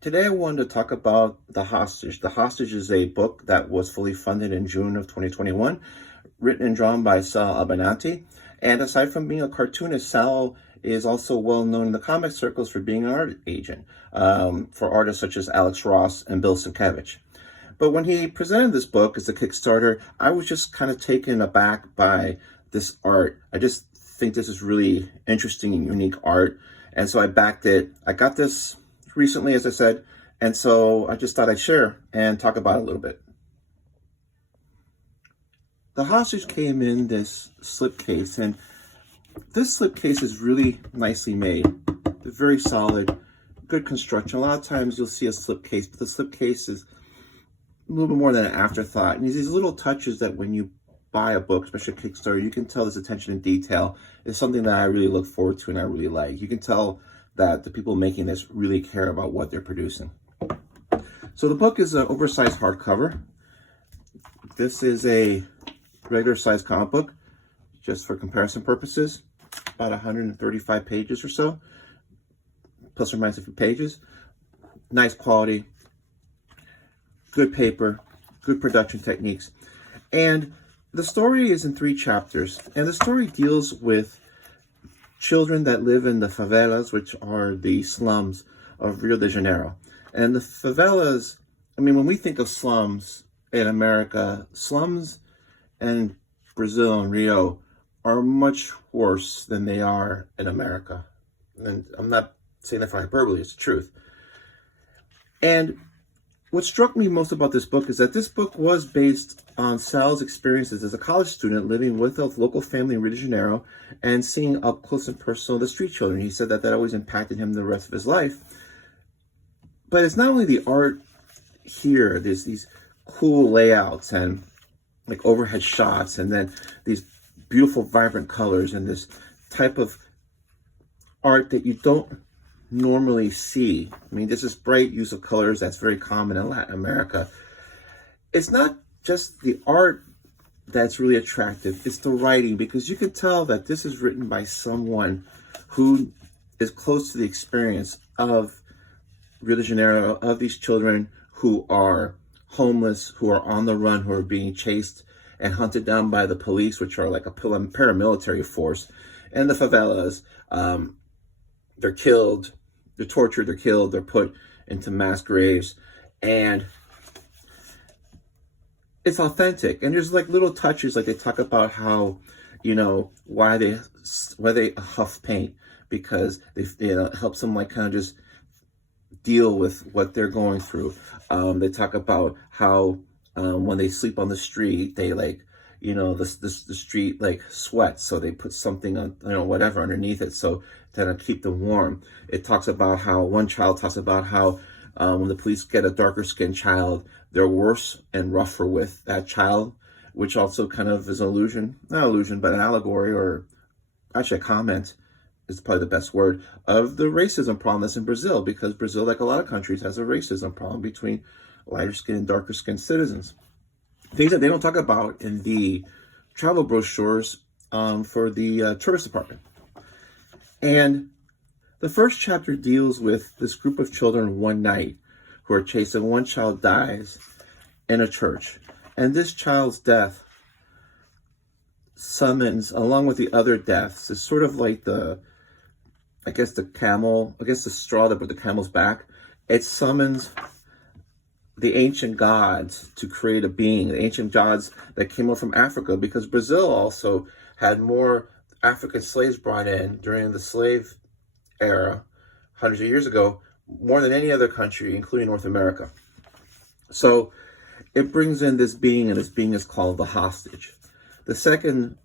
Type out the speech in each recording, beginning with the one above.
Today I wanted to talk about The Hostage. The Hostage is a book that was fully funded in June of 2021, written and drawn by Sal Abbinanti. And aside from being a cartoonist, Sal is also well known in the comic circles for being an art agent for artists such as Alex Ross and Bill Sienkiewicz. But when he presented this book as a Kickstarter, I was just kind of taken aback by this art. I just think this is really interesting and unique art. And so I backed it. I got this recently, as I said, and so I just thought I'd share and talk about it a little bit. The Hostage came in this slipcase, and this slipcase is really nicely made. It's very solid, good construction. A lot of times you'll see a slipcase, but the slipcase is a little bit more than an afterthought. And these little touches that when you buy a book, especially Kickstarter, you can tell this attention to detail is something that I really look forward to and I really like. You can tell that the people making this really care about what they're producing. So the book is an oversized hardcover. This is a regular size comic book, just for comparison purposes, about 135 pages or so, plus or minus a few pages. Nice quality, good paper, good production techniques. And the story is in 3 chapters, and the story deals with children that live in the favelas, which are the slums of Rio de Janeiro. And the favelas, I mean, when we think of slums in America, slums in Brazil and Rio are much worse than they are in America. And I'm not saying that for hyperbole, it's the truth. And what struck me most about this book is that this book was based on Sal's experiences as a college student living with a local family in Rio de Janeiro and seeing up close and personal the street children. He said that always impacted him the rest of his life. But it's not only the art here, there's these cool layouts and like overhead shots, and then these beautiful vibrant colors and this type of art that you don't normally see. I mean, there's this bright use of colors that's very common in Latin America. It's not just the art that's really attractive, it's the writing, because you can tell that this is written by someone who is close to the experience of Rio de Janeiro, of these children who are homeless, who are on the run, who are being chased and hunted down by the police, which are like a paramilitary force. And the favelas, they're killed, they're tortured, they're killed, they're put into mass graves, and it's authentic. And there's like little touches, like they talk about how, you know, why they huff paint, because they helps them like kind of just deal with what they're going through. They talk about how when they sleep on the street, they like, you know, the street like sweats, so they put something on, you know, whatever underneath it, so to keep them warm. It talks about how one child talks about how when the police get a darker skinned child, they're worse and rougher with that child, which also kind of is an illusion, not illusion, but an allegory, or actually a comment is probably the best word, of the racism problem that's in Brazil, because Brazil, like a lot of countries, has a racism problem between lighter skinned and darker skinned citizens. Things that they don't talk about in the travel brochures for the tourist department. And the first chapter deals with this group of children one night who are chased, and one child dies in a church. And this child's death summons, along with the other deaths, is sort of like the straw that put the camel's back. It summons the ancient gods to create a being, the ancient gods that came up from Africa, because Brazil also had more African slaves brought in during the slave era hundreds of years ago, more than any other country, including North America. So it brings in this being, and this being is called the Hostage. The second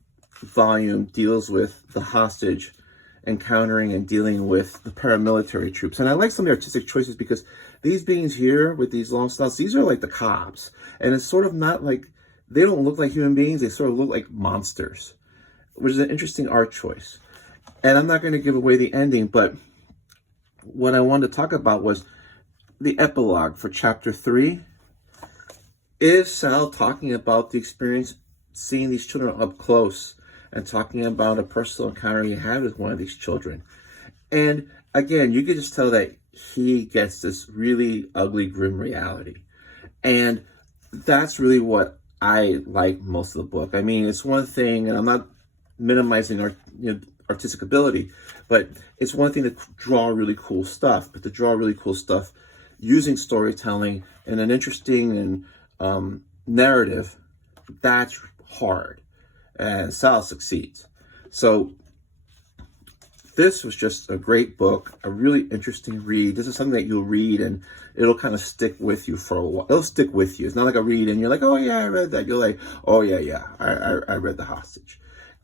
volume deals with the hostage encountering and dealing with the paramilitary troops. And I like some of the artistic choices, because these beings here with these long snouts, these are like the cops. And it's sort of not like, they don't look like human beings, they sort of look like monsters, which is an interesting art choice. And I'm not going to give away the ending, but what I wanted to talk about was the epilogue for chapter 3. Is Sal talking about the experience seeing these children up close and talking about a personal encounter he had with one of these children? And again, you can just tell that he gets this really ugly, grim reality. And that's really what I like most of the book. I mean, it's one thing, and I'm not minimizing artistic ability, but it's one thing to draw really cool stuff, but to draw really cool stuff using storytelling in an interesting and narrative, that's hard. And Sal succeeds. So this was just a great book, a really interesting read. This is something that you'll read and it'll kind of stick with you for a while. It'll stick with you. It's not like a read and you're like, oh yeah, I read that. You're like, oh yeah, I read The Hostage.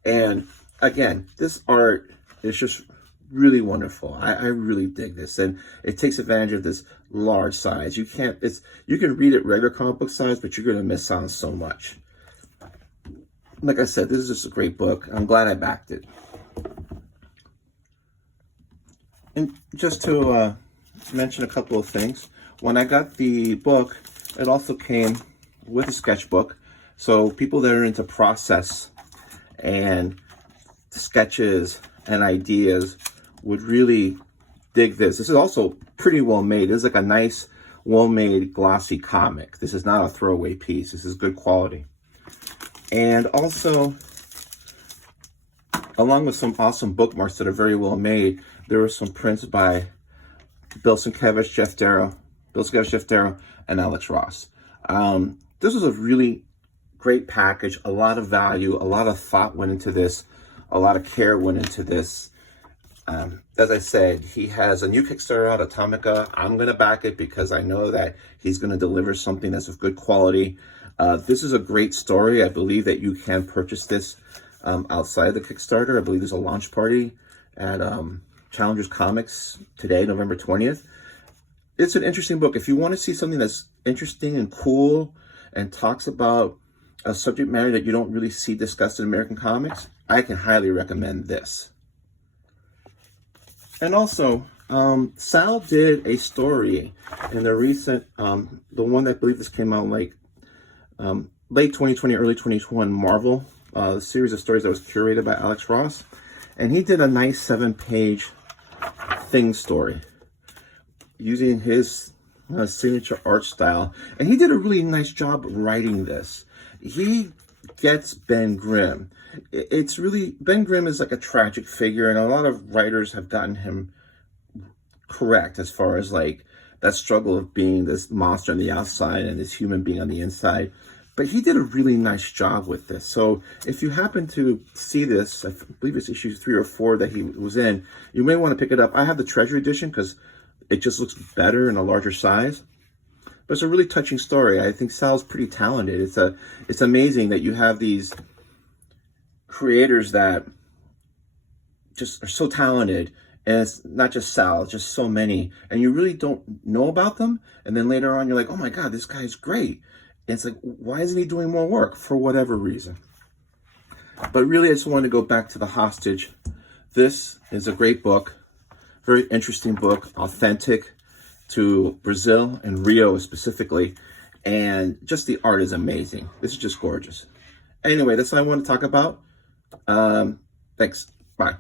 And again, this art is just really wonderful. I really dig this, and it takes advantage of this large size. You can read it regular comic book size, but you're gonna miss out on so much. Like I said, this is just a great book. I'm glad I backed it. And just to mention a couple of things, when I got the book, it also came with a sketchbook. So people that are into process and sketches and ideas would really dig this. This is also pretty well made. This is like a nice, well-made, glossy comic. This is not a throwaway piece. This is good quality. And also, along with some awesome bookmarks that are very well made, there were some prints by Bill Sienkiewicz, Jeff Darrow, and Alex Ross. This was a really great package, a lot of value, a lot of thought went into this, a lot of care went into this. As I said, he has a new Kickstarter out, Atomica. I'm going to back it because I know that he's going to deliver something that's of good quality. This is a great story. I believe that you can purchase this outside the Kickstarter. I believe there's a launch party at Challengers Comics today, November 20th. It's an interesting book. If you want to see something that's interesting and cool and talks about a subject matter that you don't really see discussed in American comics, I can highly recommend this. And also, Sal did a story in the recent, the one that I believe this came out like late 2020, early 2021 Marvel, the series of stories that was curated by Alex Ross. And he did a nice 7-page Thing story using his signature art style. And he did a really nice job writing this. He gets Ben Grimm. It's really, Ben Grimm is like a tragic figure, and a lot of writers have gotten him correct as far as like that struggle of being this monster on the outside and this human being on the inside. But he did a really nice job with this. So if you happen to see this, I believe it's issue 3 or 4 that he was in, you may want to pick it up. I have the Treasure Edition because it just looks better in a larger size. But it's a really touching story. I think Sal's pretty talented. It's amazing that you have these creators that just are so talented, and it's not just Sal, it's just so many, and you really don't know about them, and then later on you're like, oh my god, this guy's great. And it's like, why isn't he doing more work? For whatever reason. But really, I just wanted to go back to The Hostage. This is a great book, very interesting book, authentic to Brazil and Rio specifically, and just the art is amazing. This is just gorgeous. Anyway, that's all I want to talk about. Thanks. Bye.